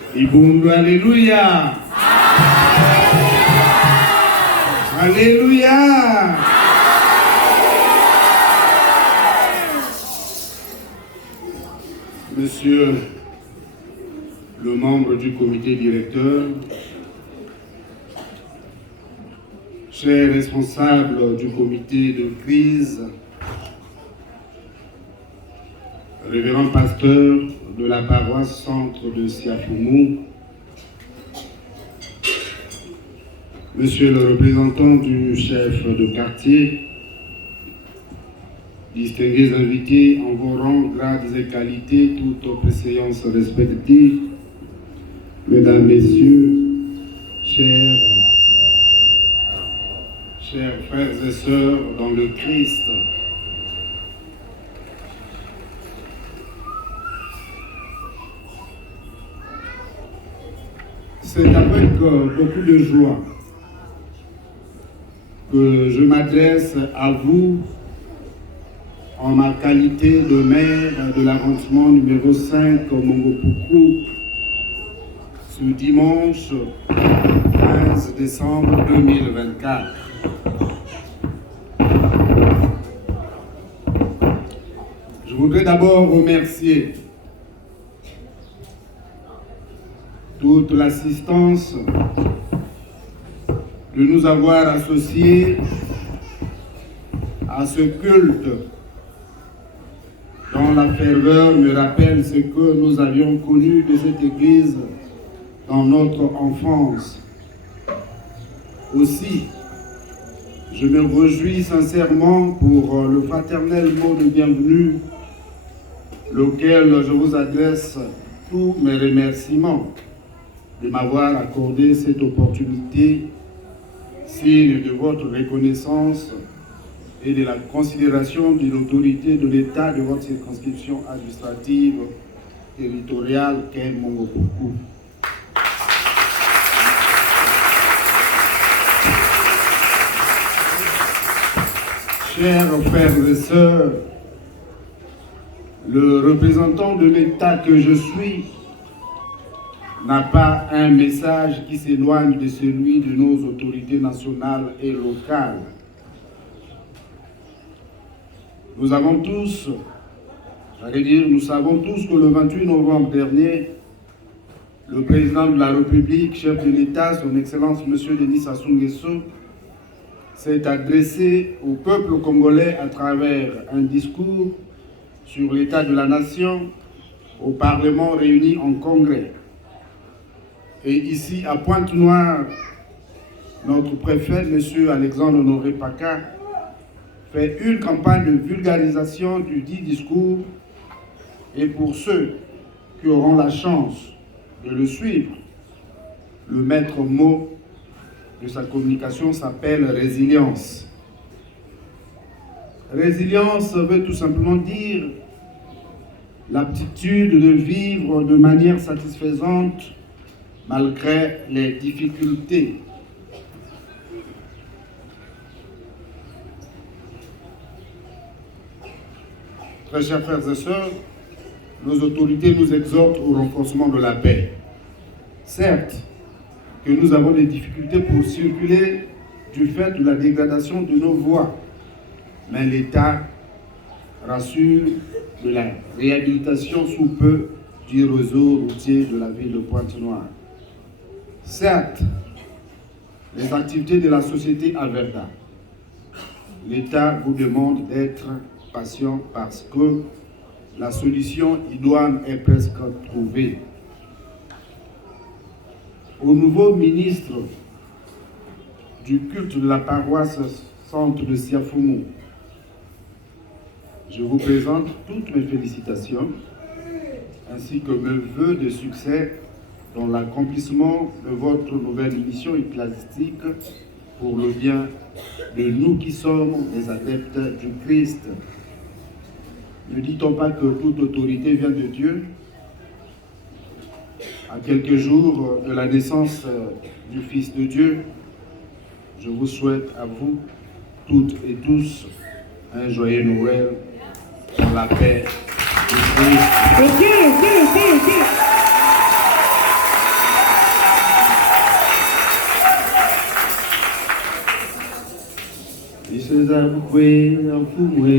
Ibundu, alléluia. Alléluia. Monsieur le membre du comité directeur, chers responsables du comité de crise, révérend pasteur de la paroisse centre de Siafoumou, monsieur le représentant du chef de quartier, distingués invités en vos rangs, grades et qualités, toutes autres séances respectives, mesdames, messieurs, chers frères et sœurs dans le Christ, c'est avec beaucoup de joie que je m'adresse à vous en ma qualité de maire de l'arrondissement numéro 5 Mongopoukou ce dimanche 15 décembre 2024. Je voudrais d'abord remercier toute l'assistance de nous avoir associés à ce culte dont la ferveur me rappelle ce que nous avions connu de cette église dans notre enfance. Aussi, je me réjouis sincèrement pour le fraternel mot de bienvenue, lequel je vous adresse tous mes remerciements de m'avoir accordé cette opportunité, signe de votre reconnaissance et de la considération de l'autorité de l'État de votre circonscription administrative territoriale qu'est Mongopoukou. Chers frères et sœurs, le représentant de l'État que je suis n'a pas un message qui s'éloigne de celui de nos autorités nationales et locales. Nous savons tous que le 28 novembre dernier, le président de la République, chef de l'État, son Excellence M. Denis Sassou Nguesso, s'est adressé au peuple congolais à travers un discours sur l'état de la nation au Parlement réuni en congrès. Et ici, à Pointe-Noire, notre préfet, M. Alexandre Honoré Paka, fait une campagne de vulgarisation du dit discours. Et pour ceux qui auront la chance de le suivre, le maître mot de sa communication s'appelle résilience. Résilience veut tout simplement dire l'aptitude de vivre de manière satisfaisante malgré les difficultés. Très chers frères et sœurs, nos autorités nous exhortent au renforcement de la paix. Certes, que nous avons des difficultés pour circuler du fait de la dégradation de nos voies, mais l'État rassure de la réhabilitation sous peu du réseau routier de la ville de Pointe-Noire. Certes, les activités de la société Alverda, l'État vous demande d'être patient parce que la solution idoine est presque trouvée. Au nouveau ministre du culte de la paroisse centre de Siafoumou, je vous présente toutes mes félicitations ainsi que mes vœux de succès dans l'accomplissement de votre nouvelle mission ecclésiastique pour le bien de nous qui sommes les adeptes du Christ. Ne dit-on pas que toute autorité vient de Dieu? À quelques jours de la naissance du Fils de Dieu, je vous souhaite à vous toutes et tous un joyeux Noël dans la paix du Christ. za mkwe na mfumwe.